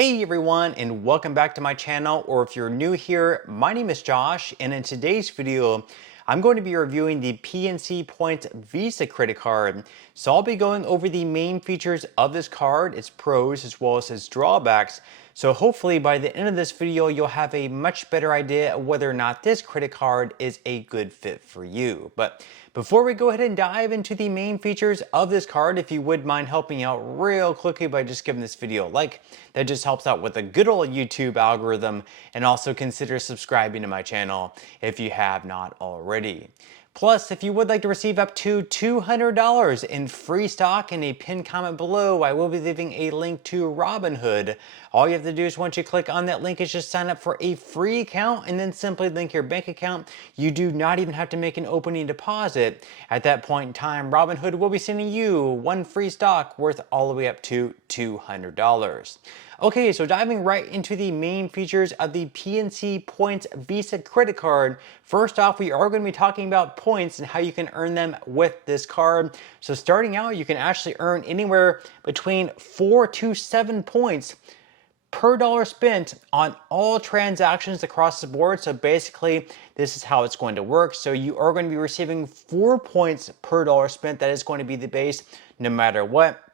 Hey everyone, and welcome back to my channel, or if you're new here, my name is Josh, and in today's video, I'm going to be reviewing the PNC Points Visa credit card. So I'll be going over the main features of this card, its pros as well as its drawbacks. So hopefully by the end of this video, you'll have a much better idea of whether or not this credit card is a good fit for you. But before we go ahead and dive into the main features of this card, if you would mind helping out real quickly by just giving this video a like, that just helps out with the good old YouTube algorithm, and also consider subscribing to my channel if you have not already. Plus, if you would like to receive up to $200 in free stock, in a pinned comment below, I will be leaving a link to Robinhood. All you have to do is once you click on that link is just sign up for a free account and then simply link your bank account. You do not even have to make an opening deposit. At that point in time, Robinhood will be sending you one free stock worth all the way up to $200. Okay, so diving right into the main features of the PNC Points Visa credit card. First off, we are going to be talking about points and how you can earn them with this card. So starting out, you can actually earn anywhere between 4 to 7 points per dollar spent on all transactions across the board. So basically, this is how it's going to work. So you are going to be receiving 4 points per dollar spent. That is going to be the base no matter what.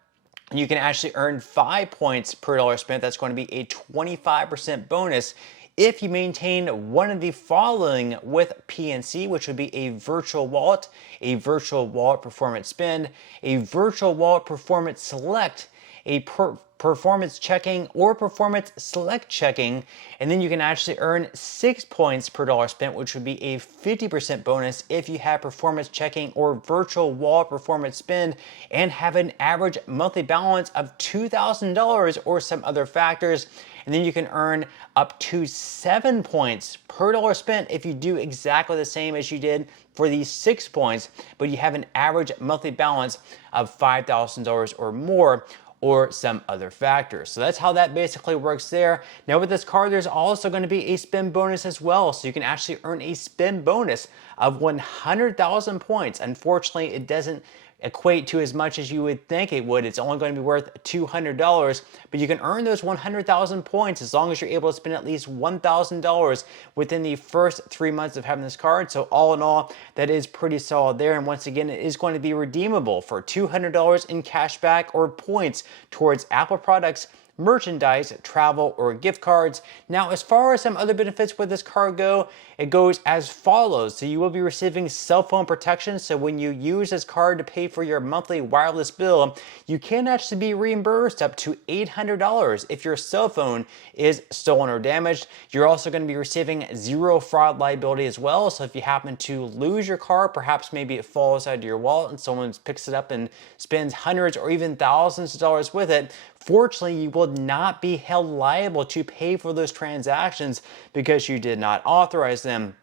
You can actually earn 5 points per dollar spent. That's going to be a 25% bonus if you maintain one of the following with PNC, which would be a virtual wallet performance spend, a virtual wallet performance select, a performance checking or performance select checking, and then you can actually earn 6 points per dollar spent, which would be a 50% bonus if you have performance checking or virtual wallet performance spend and have an average monthly balance of $2,000 or some other factors. And then you can earn up to 7 points per dollar spent if you do exactly the same as you did for these 6 points, but you have an average monthly balance of $5,000 or more, or some other factors. So that's how that basically works there. Now with this card, there's also going to be a spend bonus as well. So you can actually earn a spend bonus of 100,000 points. Unfortunately, it doesn't equate to as much as you would think it would. It's only going to be worth $200, but you can earn those 100,000 points as long as you're able to spend at least $1,000 within the first 3 months of having this card. So all in all, that is pretty solid there. And once again, it is going to be redeemable for $200 in cash back or points towards Apple products, merchandise, travel, or gift cards. Now, as far as some other benefits with this card go, it goes as follows. So you will be receiving cell phone protection. So when you use this card to pay for your monthly wireless bill, you can actually be reimbursed up to $800 if your cell phone is stolen or damaged. You're also going to be receiving zero fraud liability as well. So if you happen to lose your card, perhaps maybe it falls out of your wallet and someone picks it up and spends hundreds or even thousands of dollars with it, fortunately, you will not be held liable to pay for those transactions because you did not authorize them.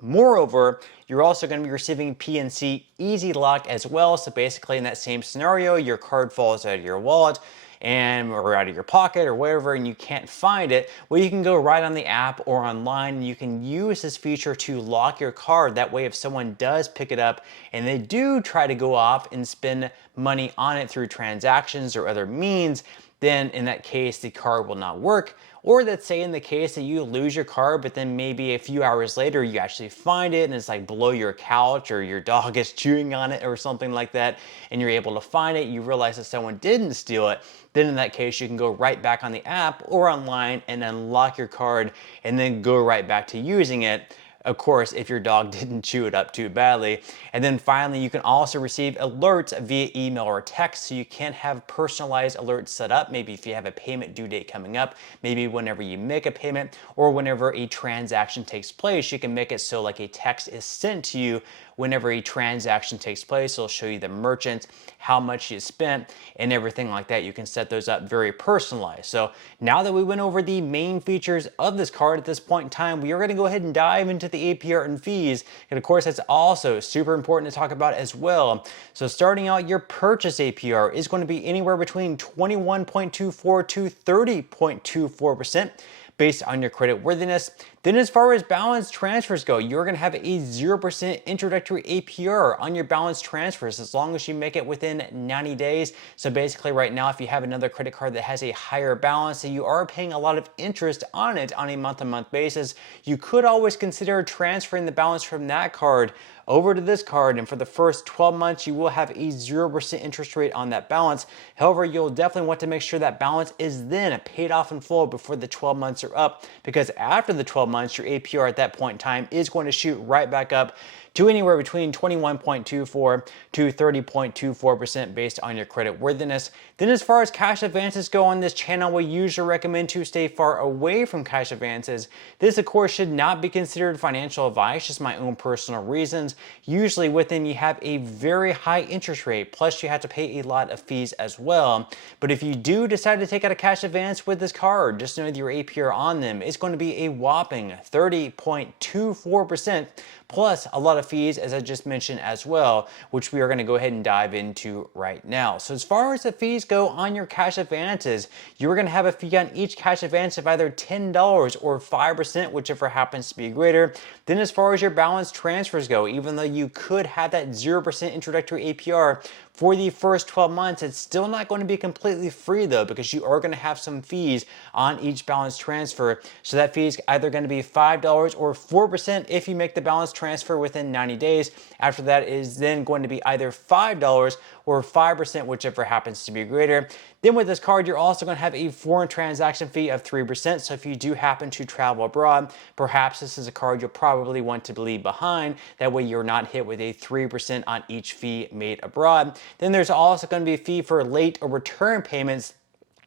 Moreover, you're also going to be receiving PNC Easy Lock as well. So basically in that same scenario, your card falls out of your wallet or out of your pocket or wherever, and you can't find it, well, you can go right on the app or online, and you can use this feature to lock your card. That way, if someone does pick it up and they do try to go off and spend money on it through transactions or other means, then in that case, the card will not work. Or let's say in the case that you lose your card, but then maybe a few hours later, you actually find it and it's like below your couch or your dog is chewing on it or something like that, and you're able to find it, you realize that someone didn't steal it, then in that case, you can go right back on the app or online and unlock your card and then go right back to using it. Of course, if your dog didn't chew it up too badly. And then finally, you can also receive alerts via email or text, so you can have personalized alerts set up. Maybe if you have a payment due date coming up, maybe whenever you make a payment or whenever a transaction takes place, you can make it so like a text is sent to you whenever a transaction takes place. It'll show you the merchant, how much you spent, and everything like that. You can set those up very personalized. So now that we went over the main features of this card at this point in time, we are going to go ahead and dive into the APR and fees. And of course, that's also super important to talk about as well. So starting out, your purchase APR is going to be anywhere between 21.24 to 30.24%. Based on your credit worthiness. Then as far as balance transfers go, you're going to have a 0% introductory APR on your balance transfers as long as you make it within 90 days. So basically right now, if you have another credit card that has a higher balance and you are paying a lot of interest on it on a month-to-month basis, you could always consider transferring the balance from that card over to this card, and for the first 12 months you will have a 0% interest rate on that balance. However, you'll definitely want to make sure that balance is then paid off in full before the 12 months are up, because after the 12 months your APR at that point in time is going to shoot right back up to anywhere between 21.24 to 30.24% based on your credit worthiness. Then as far as cash advances go on this channel, we usually recommend to stay far away from cash advances. This of course should not be considered financial advice, just my own personal reasons. Usually with them you have a very high interest rate, plus you have to pay a lot of fees as well. But if you do decide to take out a cash advance with this card, just know that your APR on them is going to be a whopping 30.24%, plus a lot of fees, as I just mentioned as well, which we are going to go ahead and dive into right now. So as far as the fees go on your cash advances, you're going to have a fee on each cash advance of either $10 or 5%, whichever happens to be greater. Then as far as your balance transfers go, even though you could have that 0% introductory APR for the first 12 months, it's still not going to be completely free though, because you are going to have some fees on each balance transfer. So that fee is either going to be $5 or 4% if you make the balance transfer within 90 days. After that is then going to be either $5 or 5%, whichever happens to be greater. Then with this card, you're also going to have a foreign transaction fee of 3%. So if you do happen to travel abroad, perhaps this is a card you'll probably want to leave behind. That way you're not hit with a 3% on each fee made abroad. Then there's also going to be a fee for late or return payments.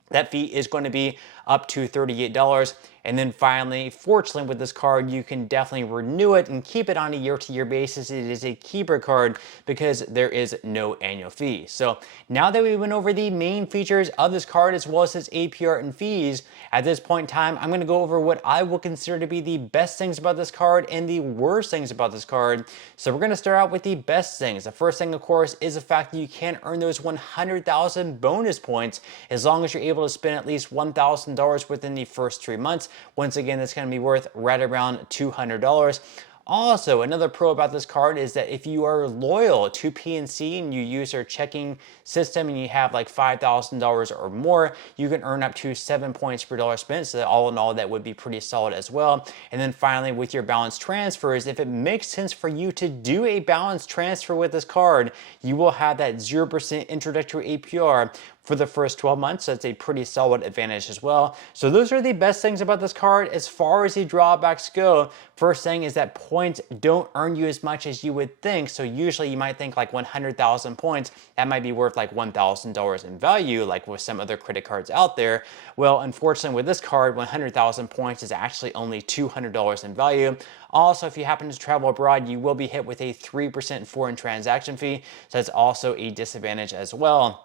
That fee is going to be up to $38. And then finally, fortunately with this card, you can definitely renew it and keep it on a year-to-year basis. It is a keeper card because there is no annual fee. So now that we went over the main features of this card as well as its APR and fees, at this point in time, I'm going to go over what I will consider to be the best things about this card and the worst things about this card. So we're going to start out with the best things. The first thing, of course, is the fact that you can earn those 100,000 bonus points as long as you're able to spend at least $1,000 within the first 3 months. Once again, that's going to be worth right around $200. Also, another pro about this card is that if you are loyal to PNC and you use their checking system and you have like $5,000 or more, you can earn up to 7 points per dollar spent. So that all in all, that would be pretty solid as well. And then finally, with your balance transfers, if it makes sense for you to do a balance transfer with this card, you will have that 0% introductory APR for the first 12 months. So that's a pretty solid advantage as well. So those are the best things about this card. As far as the drawbacks go, first thing is that points don't earn you as much as you would think. So usually you might think like 100,000 points, that might be worth like $1,000 in value, like with some other credit cards out there. Well, unfortunately with this card, 100,000 points is actually only $200 in value. Also, if you happen to travel abroad, you will be hit with a 3% foreign transaction fee. So that's also a disadvantage as well.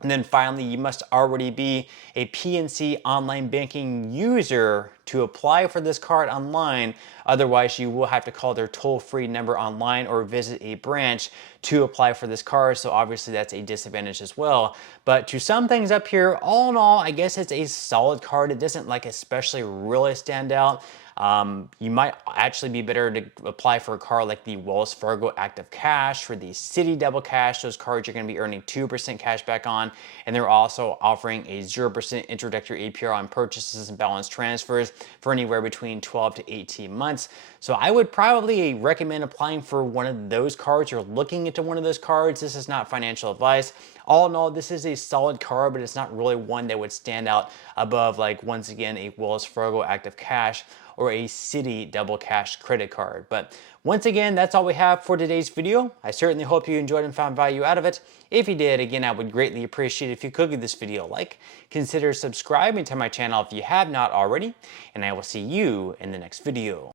And then finally, you must already be a PNC online banking user to apply for this card online. Otherwise, you will have to call their toll-free number online or visit a branch to apply for this card. So obviously that's a disadvantage as well. But to sum things up here, all in all, I guess it's a solid card. It doesn't like especially really stand out. You might actually be better to apply for a card like the Wells Fargo Active Cash or the Citi Double Cash. Those cards you're going to be earning 2% cash back on, and they're also offering a 0% introductory APR on purchases and balance transfers for anywhere between 12 to 18 months. So I would probably recommend applying for one of those cards or looking into one of those cards. This is not financial advice. All in all, this is a solid card, but it's not really one that would stand out above, like, once again, a Wells Fargo Active Cash or a Citi Double Cash credit card. But once again, that's all we have for today's video. I certainly hope you enjoyed and found value out of it. If you did, again, I would greatly appreciate it if you could give this video a like. Consider subscribing to my channel if you have not already, and I will see you in the next video.